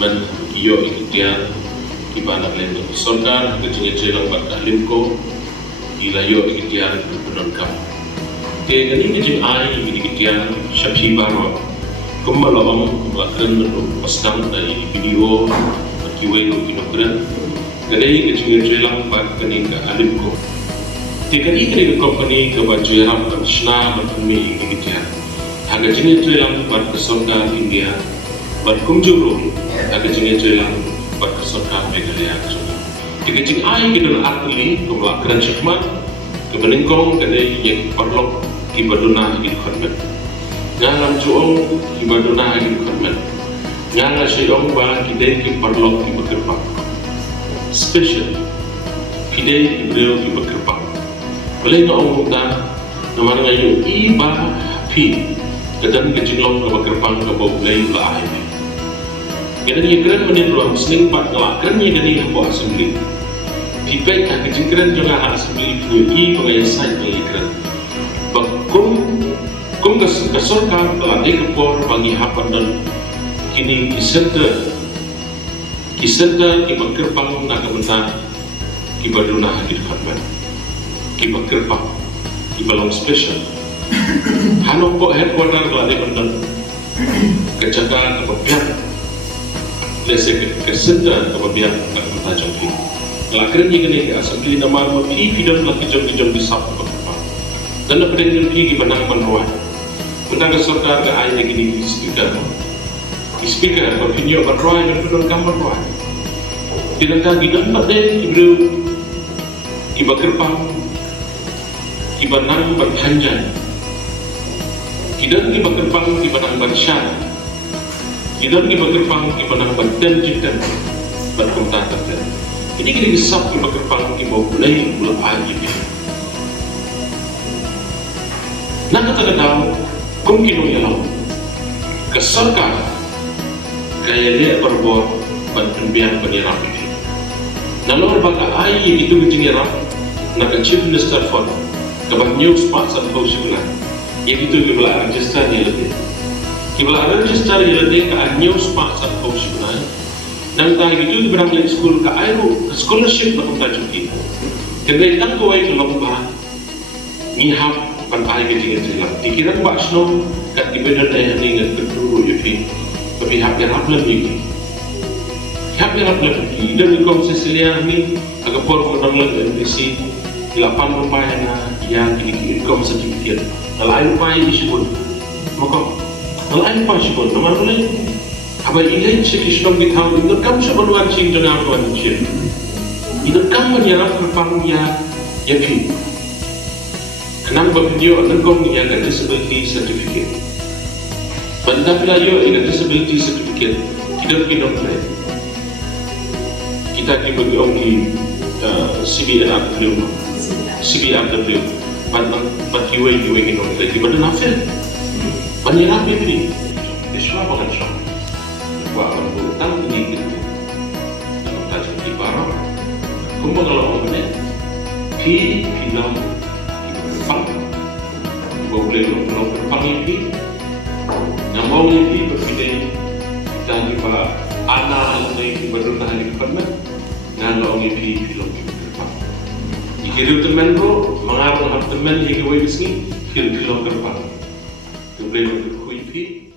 teman iyo ikutian kibana lendo sorkar kecingin jelang bakal limko ilayo ikutian berpenon kamu te gani kecing ai ikutian syapsi baro kumbalong kumlakan menurut pasang dari video kiway kinokran gani kecingin jelang bakal ke alimko te gani ke company ke baju ram shna berpemi ikutian haga jingin jelang bakal sorkar India berkunjung agak jengit jelang berkesorkan Meghalaya kesana. Jika jeng ai kita akli kumlakan syakmat kebeningkong kadai yang perlok kibaduna hingin konmen. Ngalam juong kibaduna hingin konmen. Ngalam syong ba kidai kiperlok kibakerpang. Special kidai kibreo kibakerpang. Boleh nga ong muda naman ngayon iba pi kadang kejinglong kibakerpang kaboglay la ahime. Kadang ia keren menirluang sening pat ngelak keren ia gani hambo asembli pipek kah kecing keren juga hak asembli punya pengaya sai pengaya keren kum kesorkan telah dikepor bagi hapan dan kini kisenter kibakerpang nak kementan kibaduna hadir fatman kibakerpang kibalong special hanok kok headquarter telah dikepor kejagaan kebebian lese kesenda kebabian nak mentajam pi. Ngelakiran yang ini ke asambli nama pi pidon lagi jom di sap apa. Dan nak pergi pi benang menuai. Benang kesorkar ke air gini di speaker opinion menuai dan pidon gambar menuai. Tidak lagi dan nak deh ibru kibakerpang kibanang berpanjang. Kidan kibakerpang kibanang bersyan. Idan kibakerpang kibanang badan jitan berkumta terten. Ini kini kisah kibakerpang kibau bulai bulap aji. Nak kata tahu kum kino yalau kesorkan kaya dia berbor penbian penirap ini. Nalor baka ayi itu kejingiram nak chief minister for kabah news pak satu sebulan. Ia itu kibla register ni lebih. Kibla register ilade ka news pak sa kausinan nang tayo gitu berang lek school ka aero scholarship na kunta juki kedai tang ko ay lomba ngihap pan ay gejing sila dikira ba sno kat dibedan ay ning keturu yufi tapi hap lebih hap lebih dan kom Cecilia ni aga por ko nang lang NBC 8 rupiah na yang kini kom certificate lain rupiah disebut maka kalau ayah pasti pun, nama boleh. Apa ini sekisah kita tahu, itu kamu sebenarnya sih jangan tuan ciri. Itu kamu menyerap kerpangnya, ya pi. Kenapa video nengkong yang ada disability certificate? Benda pula yo yang disability certificate, kita boleh. Kita bagi orang di CBRW, pada UAE ini lagi pada nafil. Penyerap ini, Islam bukan syok. Kuat berhutang ini gitu. Dalam tajam di barang, kumpul kalau orang ini, film, berpang, boleh kalau berpang ini, namau ini berbeda. Kita juga anak ini berdua hari permen, namau ini film berpang. Jika teman bro, mengarang teman hingga wajib film berpang. Boleh berkuih